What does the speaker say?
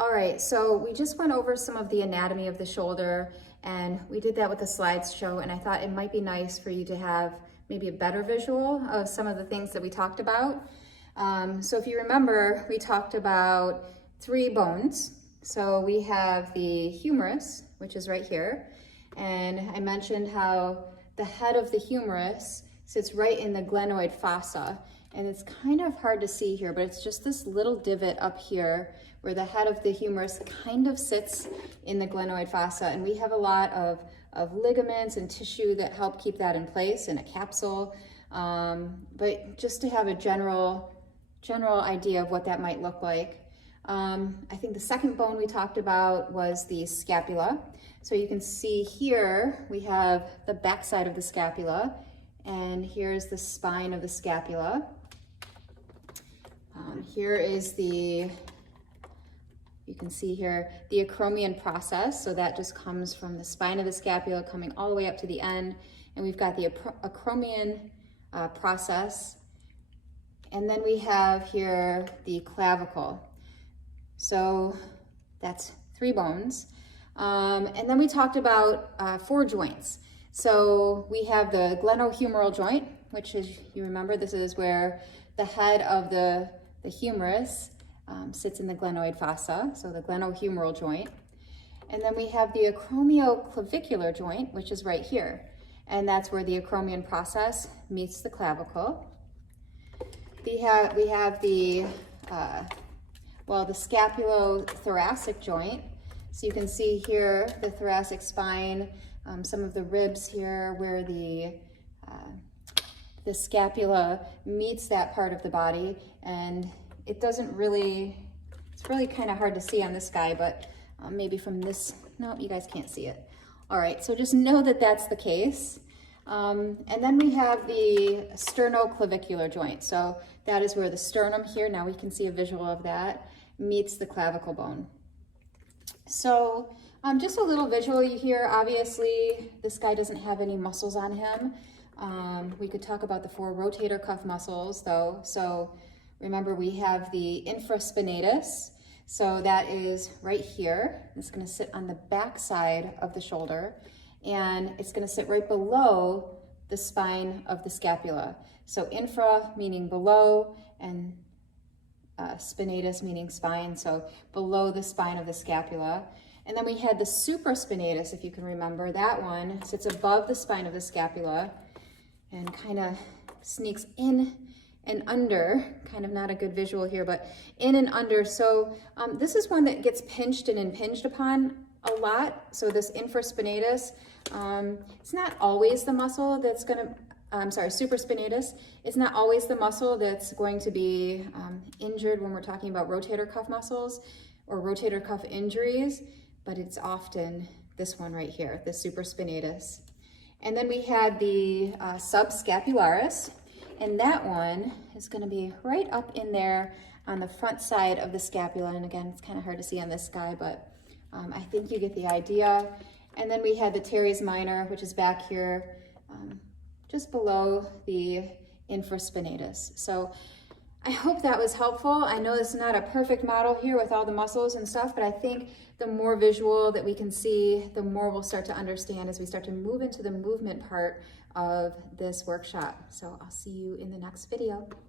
All right, so we just went over some of the anatomy of the shoulder, and we did that with the slideshow, and I thought it might be nice for you to have maybe a better visual of some of the things that we talked about. So if you remember, we talked about 3 bones. So we have the humerus, which is right here, and I mentioned how the head of the humerus sits right in the glenoid fossa, and it's kind of hard to see here, but it's just this little divot up here where the head of the humerus kind of sits in the glenoid fossa, and we have a lot of ligaments and tissue that help keep that in place in a capsule. But just to have a general idea of what that might look like. I think the second bone we talked about was the scapula. So you can see here we have the back side of the scapula, and here's the spine of the scapula. Here is you can see here the acromion process. So that just comes from the spine of the scapula coming all the way up to the end. And we've got the acromion process. And then we have here the clavicle. So that's 3 bones. And then we talked about 4 joints. So we have the glenohumeral joint, which is, you remember, this is where the head of the humerus sits in the glenoid fossa, so the glenohumeral joint. And then we have the acromioclavicular joint, which is right here. And that's where the acromion process meets the clavicle. We have the scapulothoracic joint. So you can see here the thoracic spine, some of the ribs here where the scapula meets that part of the body, and it's really kind of hard to see on this guy, but maybe from this, no, you guys can't see it. All right, so just know that that's the case. And then we have the sternoclavicular joint. So that is where the sternum here, now we can see a visual of that, meets the clavicle bone. So just a little visual here. Obviously, this guy doesn't have any muscles on him. We could talk about the 4 rotator cuff muscles though. So remember, we have the infraspinatus. So that is right here. It's going to sit on the back side of the shoulder, and it's going to sit right below the spine of the scapula. So infra meaning below, and spinatus meaning spine, so below the spine of the scapula. And then we had the supraspinatus, if you can remember. That one sits above the spine of the scapula and kind of sneaks in and under, kind of not a good visual here, but in and under. So this is one that gets pinched and impinged upon a lot. So this infraspinatus, it's not always the muscle that's supraspinatus. It's not always the muscle that's going to be injured when we're talking about rotator cuff muscles or rotator cuff injuries, but it's often this one right here, the supraspinatus. And then we had the subscapularis, and that one is going to be right up in there on the front side of the scapula. And again, it's kind of hard to see on this guy, but I think you get the idea. And then we had the teres minor, which is back here, just below the infraspinatus. So I hope that was helpful. I know it's not a perfect model here with all the muscles and stuff, but I think the more visual that we can see, the more we'll start to understand as we start to move into the movement part of this workshop. So I'll see you in the next video.